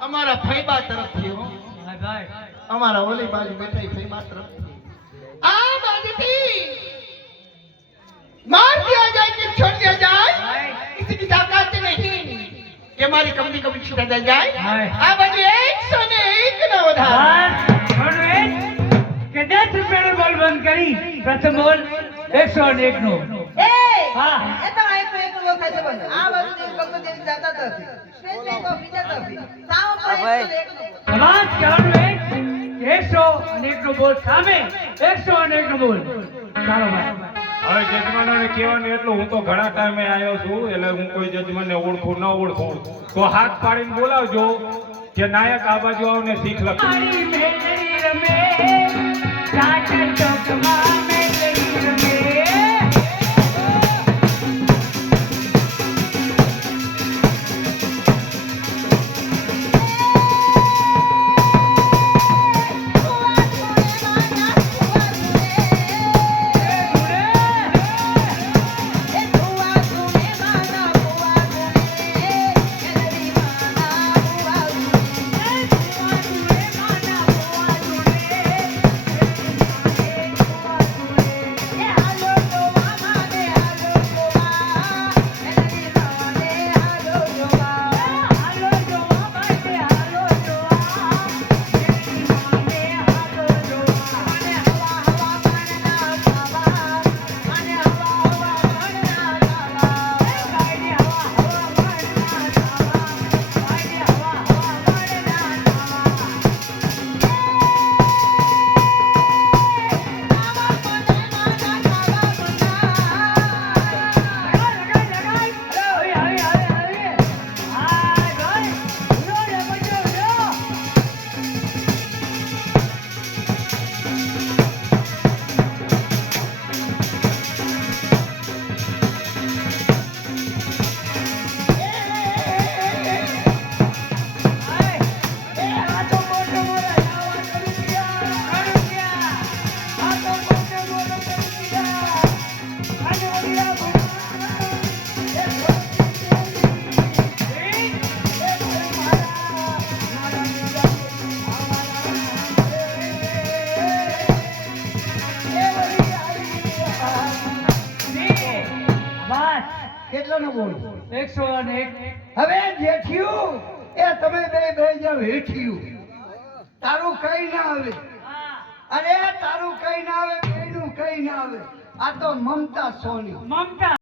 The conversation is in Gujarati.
અમારા ફૈબા તરફથી હો ભાઈ અમારા ઓલી બાજુ બેઠા ફૈબા તરફથી આ બાજુથી मार दिया जाए कि छोड़ दिया जाए किसी की ताकत नहीं कि हमारी कभी कभी छुटा जाए आ बाजू 101 ना उधार કે 10 રૂપિયાનો બોલ બંધ કરી પ્રથમ બોલ 101 નો એ હા એ તો એક બોલ થાય છે બંધ આ બાજુ દેવ કતો દેવી જાતા હતી સ્ટેજ મે કો બીજા હતી સાવ પર 101 સમાજ કહેવાનું એક 101 નો બોલ સામે 101 નો બોલ ચાલો ભાઈ હવે જજમાનોને કહેવાનું એટલું હું તો ઘણા ટાઈમે આવ્યો છું એટલે હું કોઈ જજમાનને ઓળખું ન ઓળખું તો હાથ પાડીને બોલાવજો કે નાયક આ બાજુ આવને શીખ લખો મારી મેલડી રમે સાચા ચોકમાં મેલડી રમે કેટલો નો બોલ 101 હવે જેઠિયું એ તમે બે જાવ હેઠિયું તારું કઈ ના આવે અરે તારું કઈ ના આવે બેનું કઈ ના આવે આ તો મમતા સોની મમતા